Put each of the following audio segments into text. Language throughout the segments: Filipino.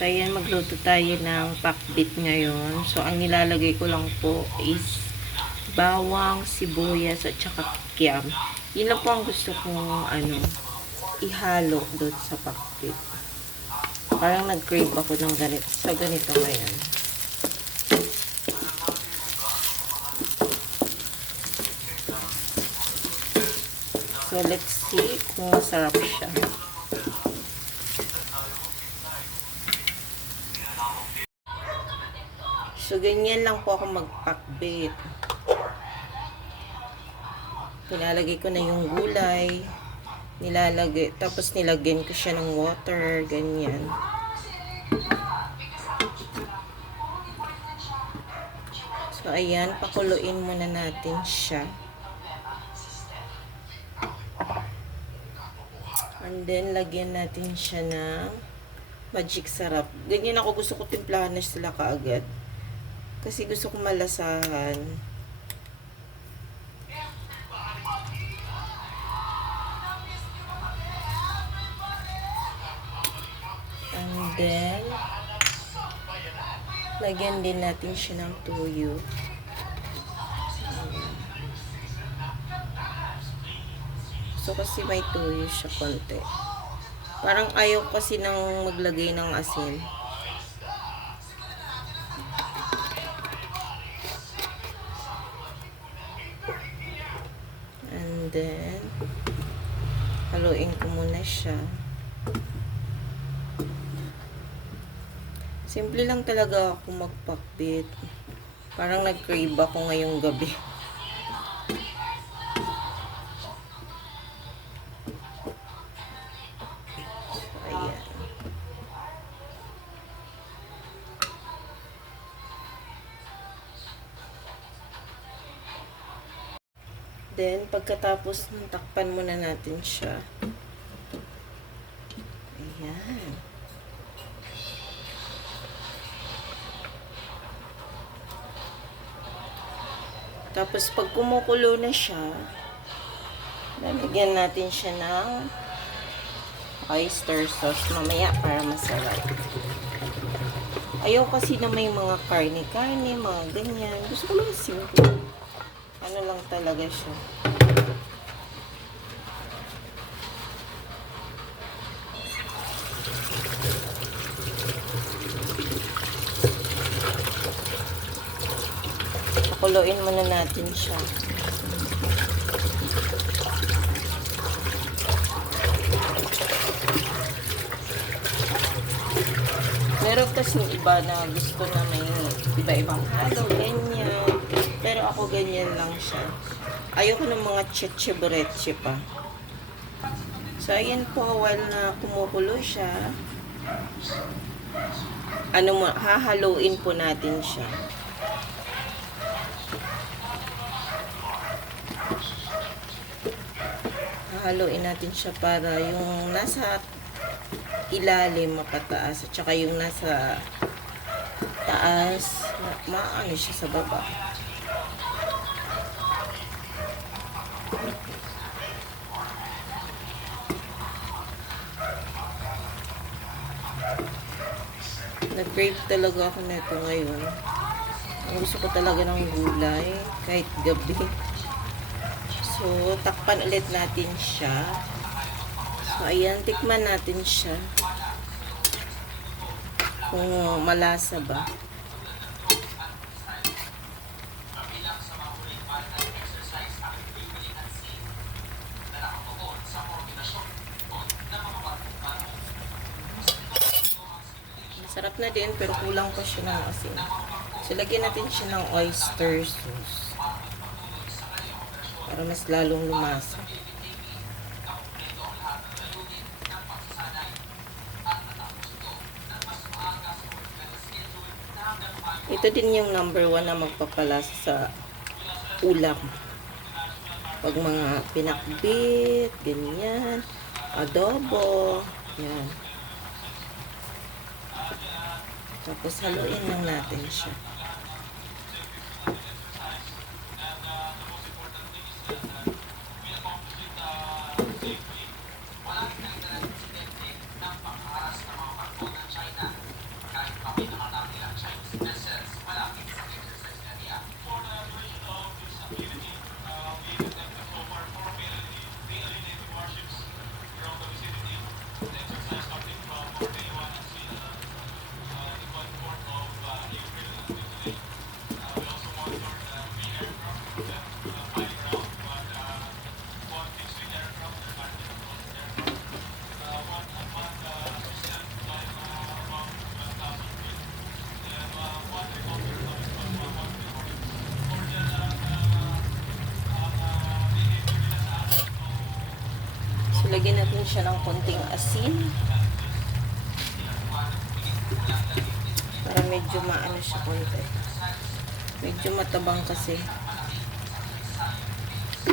So, ayan, magluto tayo ng pakbit ngayon. So, ang nilalagay ko lang po is bawang, sibuyas, at saka kiam. Yun lang po ang gusto kong, ihalo doon sa pakbit. Parang nag-crave ako ng ganito. Sa ganito ngayon. So, let's see kung masarap siya. So, ganyan lang po ako magpakbit. Nilalagay ko na yung gulay. Tapos nilagyan ko siya ng water. Ganyan. So, ayan. Pakuluin muna natin siya. And then, lagyan natin siya ng magic sarap. Ganyan ako, gusto ko timplahan na sila kaagad. Kasi gusto ko malasahan. And then, lagyan din natin siya ng tuyo. So, kasi may tuyo siya konti. Parang ayaw kasi nang maglagay ng asin. And then, haluin ko muna siya. Simple lang talaga ako magpakbit. Parang nag-crave ako ngayong gabi. Ayan. Then, pagkatapos, takpan muna natin siya. Ayan. Tapos, pag kumukulo na siya, lalagyan natin siya ng oyster sauce mamaya para masarap. Ayaw kasi na may mga karne-karne, mga ganyan. Gusto ko lang simple. Ano lang talaga siya. Pakuluin muna natin siya. Meron kasing iba na gusto na may iba-ibang halo, ganyan. Pero ako ganyan lang siya. Ayoko ng mga cheche-bureche pa. So, ayan po, while na kumukulo siya, hahaluin po natin siya. Hahaluin natin siya para yung nasa ilalim mapataas at saka yung nasa taas maano siya sa baba. Nag-crave talaga ako nito ngayon. Ang gusto ko talaga ng gulay kahit gabi. So, takpan ulit natin siya. So, ayan, tikman natin siya. Kung malasa ba. Masarap na din, pero kulang pa siya ng asin. So, lagyan natin siya ng oyster sauce. Para mas lalong lumasa. Ito din yung number 1 na magpapalasa sa ulam. Pag mga pinakbit, ganyan, adobo, yan. Tapos haluin lang natin siya. Lagyan natin siya ng konting asin. Para medyo maano siya konti. Medyo matabang kasi.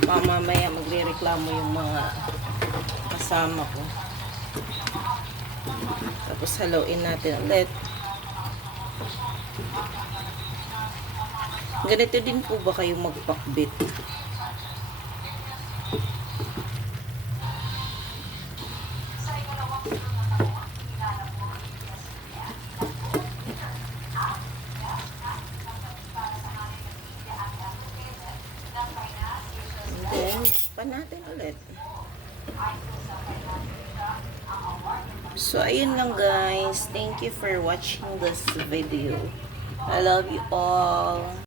Mamaya magre-reklamo yung mga kasama ko. Tapos haluin natin ulit. Ganito din po ba kayo magpakbit? And then, pa natin ulit. So, ayun lang guys. Thank you for watching this video. I love you all.